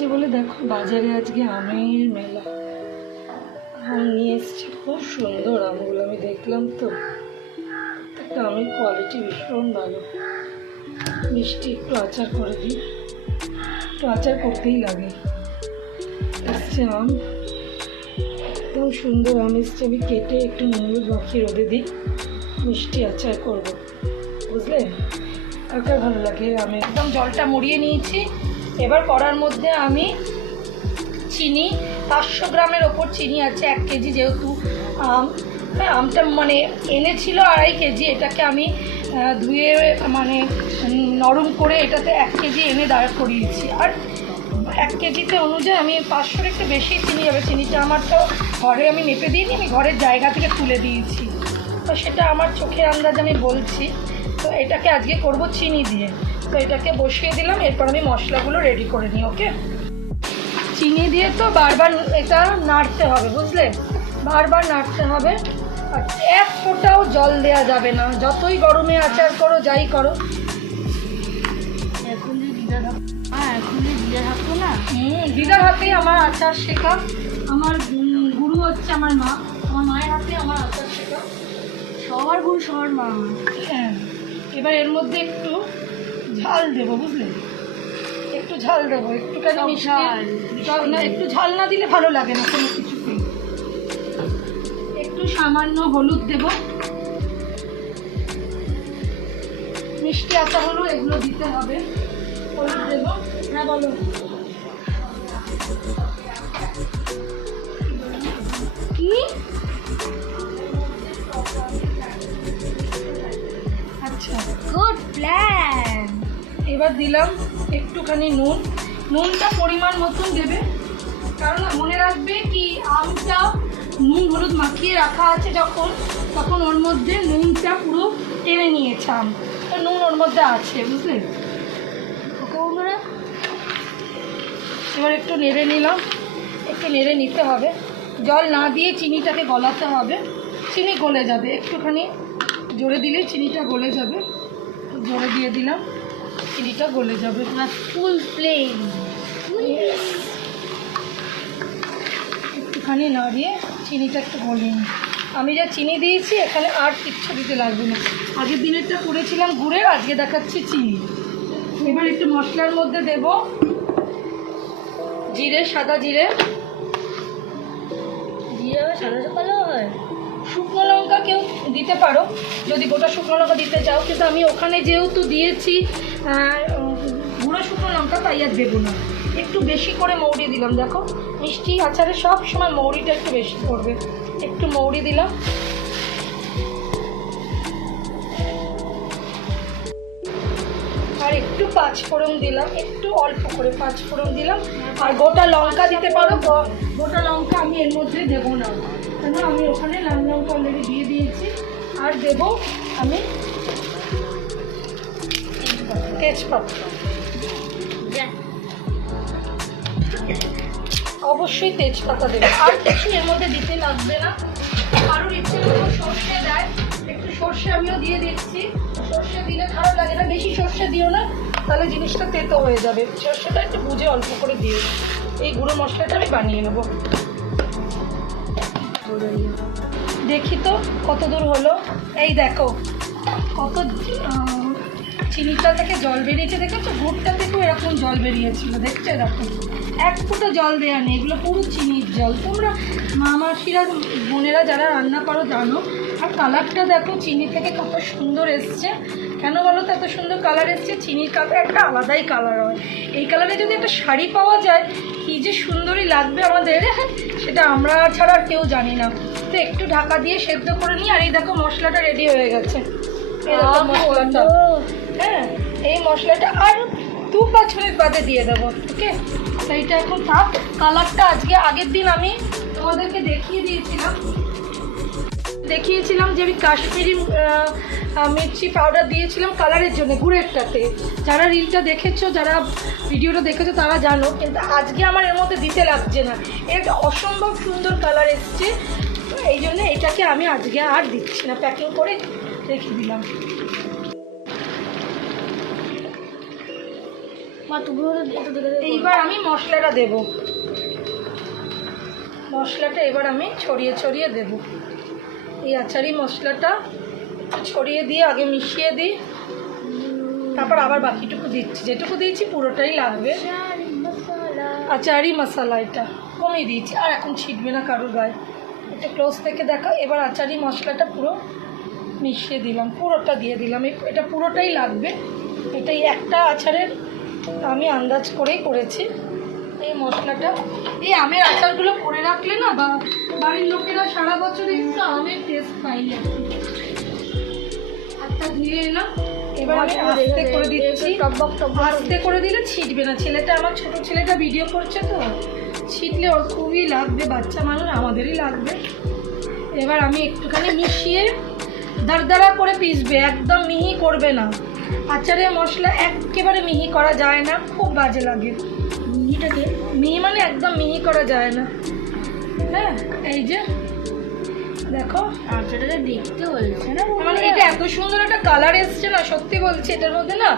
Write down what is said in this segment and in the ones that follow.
হয়েছে বলে দেখো বাজারে আজকে আমের মেলা। আম নিয়ে এসছে, খুব সুন্দর আমগুলো, আমি দেখলাম তো। প্রত্যেকটা আমের কোয়ালিটি ভীষণ ভালো, মিষ্টি। একটু আচার করে দিই, একটু আচার করতেই লাগে। এসছে আম, একদম সুন্দর আম এসছে। আমি কেটে একটু নুন মাখিয়ে রোদে দিই, মিষ্টি আচার করব, বুঝলে? আর কার ভালো লাগে আমি একদম জলটা মরিয়ে নিয়েছি। এবার কড়ার মধ্যে আমি চিনি, 500 গ্রামের ওপর চিনি আছে, 1 কেজি যেহেতু আম। আমটা মানে এনেছিল 2.5 কেজি, এটাকে আমি ধুয়ে মানে নরম করে এটাতে 1 কেজি এনে দাঁড় করিয়েছি। আর 1 কেজিতে অনুযায়ী আমি 500-র একটু বেশি চিনি যাবে। চিনিটা আমার তো ঘরে আমি মেপে দিইনি, আমি ঘরের জায়গা থেকে তুলে দিয়েছি, তো সেটা আমার চোখের আন্দাজ আমি বলছি। তো এটাকে আজকে করব চিনি দিয়ে, তো এটাকে বসিয়ে দিলাম। এরপর আমি মশলাগুলো রেডি করে নিই। ওকে, চিনি দিয়ে তো বারবার এটা নাড়তে হবে, বুঝলে? বারবার নাড়তে হবে। আর 1 ফোঁটাও জল দেওয়া যাবে না, যতই গরমে আচার করো, যাই করো। এখন যে দিদার হাতে না, দিদার হাতেই আমার আচার শেখা। আমার গুরু হচ্ছে আমার মা, আমার মায়ের হাতে আমার আচার শেখা। সবার গুরু সবার মা। হ্যাঁ, এবার এর মধ্যে একটু ঝাল দেবো, বুঝলে? একটু ঝাল দেবো, একটুখানি মিষ্টি। না, একটু ঝাল না দিলে ভালো লাগে না কোনো কিছুতে। একটু সামান্য হলুদ দেব, মিষ্টি আচার হলো, এগুলো দিতে হবে। হলুদ দেব। হ্যাঁ বলো। কি? আচ্ছা, গুড প্ল্যান। এবার দিলাম একটুখানি নুন। নুনটা পরিমাণ মতন দেবে, কারণ মনে রাখবে কি আমটা নুন হলুদ মাখিয়ে রাখা আছে যখন, তখন ওর মধ্যে নুনটা পুরো টেনে নিয়েছে আম, তো নুন ওর মধ্যে আছে, বুঝলে? এবার একটু নেড়ে নিলাম, একটু নেড়ে নিতে হবে। জল না দিয়ে চিনিটাকে গলাতে হবে, চিনি গলে যাবে। একটুখানি জোরে দিলেই চিনিটা গলে যাবে, জোরে দিয়ে দিলাম, চিনিটা গলে যাবে। ফুল ফ্লেম, একটুখানি নাড়িয়ে চিনিটা একটু গলিয়ে নিই। আমি যা চিনি দিয়েছি এখানে আর কিচ্ছু দিতে লাগবে না। আগের দিনেরটা করেছিলাম গুড়ের, আজকে দেখাচ্ছি চিনি। এবার একটু মশলার মধ্যে দেব জিরে, সাদা জিরে। জিরে সাদা কালো হয়। শুকনো লঙ্কা কেউ দিতে পারো যদি গোটা শুকনো লঙ্কা দিতে চাও, কিন্তু আমি ওখানে যেহেতু দিয়েছি গুঁড়ো শুকনো লঙ্কা, তাই আর দেবো না। একটু বেশি করে মৌরি দিলাম। দেখো, মিষ্টি আচারে সব সময় মৌরিটা একটু বেশি পড়বে। একটু মৌরি দিলাম। আর একটু 5 ফোড়ন দিলাম, একটু অল্প করে 5 ফোড়ন দিলাম। আর গোটা লঙ্কা দিতে পারো, গোটা লঙ্কা আমি এর মধ্যে দেবো না, কেন আমি ওখানে লাল লঙ্কা অলরেডি দিয়ে দিয়েছি। আর দেবো আমি তেজপাতা, অবশ্যই তেজপাতা দেবে। আর কিছু এর মধ্যে দিতে লাগবে না। কারোর ইচ্ছে মতো সর্ষে দেয়, একটু সর্ষে আমিও দিয়ে দিচ্ছি। সর্ষে দিলে ভালো লাগে না, বেশি সর্ষে দিও না, তাহলে জিনিসটা তেতো হয়ে যাবে। সর্ষেটা একটু বুঝে অল্প করে দিও। এই গুঁড়ো মশলাটা আমি বানিয়ে নেব। দেখি তো কত দূর হলো। এই দেখো কত চিনিটা থেকে জল বেরিয়েছে, দেখেছো? গুড়টা থেকেও এরকম জল বেরিয়েছিল, দেখছো? এরকম 1 ফুটো জল দেওয়া নেই, এগুলো পুরো চিনির জল। তোমরা মামাসিরা, বোনেরা যারা রান্না করো জানো। আর কালারটা দেখো চিনি থেকে কত সুন্দর এসছে। কেন বলো তো এত সুন্দর কালার এসছে? চিনির কালার একটা আলাদাই কালার হয়। এই কালারে যদি একটা শাড়ি পাওয়া যায়, কী যে সুন্দরই লাগবে আমাদের, সেটা আমরা ছাড়া আর কেউ জানি না। তো একটু ঢাকা দিয়ে সেদ্ধ করে নিই। আর এই দেখো মশলাটা রেডি হয়ে গেছে। মশলাটা, হ্যাঁ, এই মশলাটা আর 2-5 মিনিট বাদে দিয়ে দেবো। ওকে, সেইটা এখন থাক। কালারটা আজকে আগের দিন আমি তোমাদেরকে দেখিয়েছিলাম যে আমি কাশ্মীরি মির্চি পাউডার দিয়েছিলাম কালারের জন্য গুড়েরটাতে। যারা রিলটা দেখেছো, যারা ভিডিওটা দেখেছো তারা জানো, কিন্তু আজকে আমার এর মধ্যে দিতে লাগছে না। এর একটা অসম্ভব সুন্দর কালার এসছে, এই জন্য এটাকে আমি আজকে আর দিচ্ছি না, প্যাকিং করে রেখে দিলাম। মা তুমি একটু দেখে এইবার আমি মশলাটা দেব, মশলাটা এবার আমি ছড়িয়ে ছড়িয়ে দেব। এই আচারি মশলাটা ছড়িয়ে দিয়ে আগে মিশিয়ে দিই, তারপর আবার বাকিটুকু দিচ্ছি, যেটুকু দিয়েছি পুরোটাই লাগবে। আচারি মশলা এটা কমিয়ে দিয়েছি, আর এখন ছিটবে না কারোর গায়ে। এটা ক্লোজ থেকে দেখা। এবার আচারি মশলাটা পুরো মিশিয়ে দিলাম, পুরোটা দিয়ে দিলাম। এটা পুরোটাই লাগবে। এটাই একটা আচারের আমি আন্দাজ করেই করেছি। এই মশলাটা, এই আমের আচারগুলো করে রাখলে না বা বাড়ির লোকেরা সারা বছর একটু আমের টেস্ট পাই আর কি। হাতটা ধুয়ে এলাম, এবার আমি আস্তে করে দিচ্ছি। আস্তে করে দিলে ছিটবে না। ছেলেটা আমার, ছোট ছেলেটা ভিডিও করছে তো, ছিটলে ওর খুবই লাগবে, বাচ্চা মানুষ আমাদেরই লাগবে। এবার আমি একটুখানি মিশিয়ে দারদারা করে পিসবে, একদম মিহি করবে না। আচারের মশলা একেবারে মিহি করা যায় না, খুব বাজে লাগে। মিহিটাকে মিহি মানে একদম মিহি করা যায় না। হ্যাঁ, এই যে দেখো আচারটা দেখতে বলছে না, মানে এটা এত সুন্দর একটা কালার এসছে না, সত্যি বলছি এটার মধ্যে না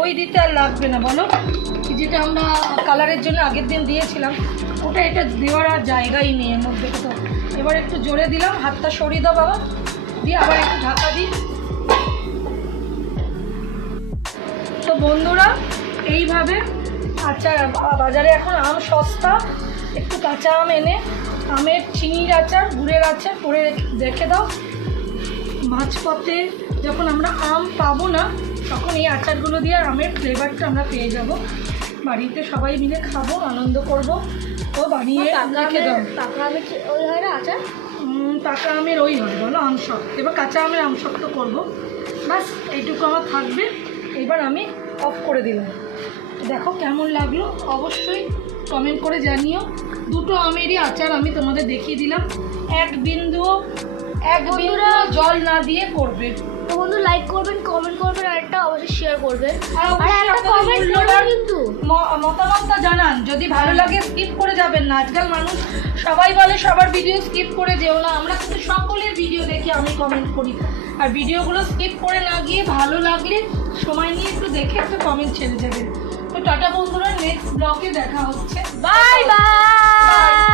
ওই দিতে আর লাগবে না বলো। যেটা আমরা কালারের জন্য আগের দিন দিয়েছিলাম, ওটা এটা দেওয়ার আর জায়গাই নেই এর মধ্যে। তো এবার একটু জোরে দিলাম, হাতটা সরিয়ে দাও বাবা, দিয়ে আবার একটু ঢাকা দিই। তো বন্ধুরা, এইভাবে আচার, বাজারে এখন আম সস্তা, একটু কাঁচা আম এনে আমের চিনির আচার, গুড়ের আচার করে রেখে দাও। মাঝপথে যখন আমরা আম পাবো না, তখন এই আচারগুলো দিয়ে আমের ফ্লেভারটা আমরা পেয়ে যাব। বাড়িতে সবাই মিলে খাবো, আনন্দ করব। ও বানিয়ে রেখে দাও। পাকা আমের ওই হয় না আচার? পাকা আমের ওই হয় বলো, আম শক্ত। এবার কাঁচা আমের আম শক্ত করবো, ব্যাস এইটুকু আমার থাকবে। এবার আমি অফ করে দিলাম। দেখো কেমন লাগলো অবশ্যই কমেন্ট করে জানিও। দুটো আমেরই আচার আমি তোমাদের দেখিয়ে দিলাম, এক বিন্দু জল না দিয়ে করবে। তো বন্ধু লাইক করবেন, কমেন্ট করবেন, আর একটা অবশ্যই শেয়ার করবেন। আর আর অবশ্যই একটা আপনাদের কমেন্ট মূল্যবান কিন্তু মতামতটা জানান। যদি ভালো লাগে স্কিপ করে যাবেন না। আজকাল মানুষ সবাই বলে সবার ভিডিও স্কিপ করে যেও না, আমরা কিন্তু সকলের ভিডিও দেখি, আমি কমেন্ট করি। আর ভিডিওগুলো স্কিপ করে না গিয়ে ভালো লাগলে সময় নিয়ে একটু দেখে একটা কমেন্ট ছেড়ে যাবেন। তো টাটা বন্ধুরা, নেক্সট ব্লগে দেখা হচ্ছে। Bye bye.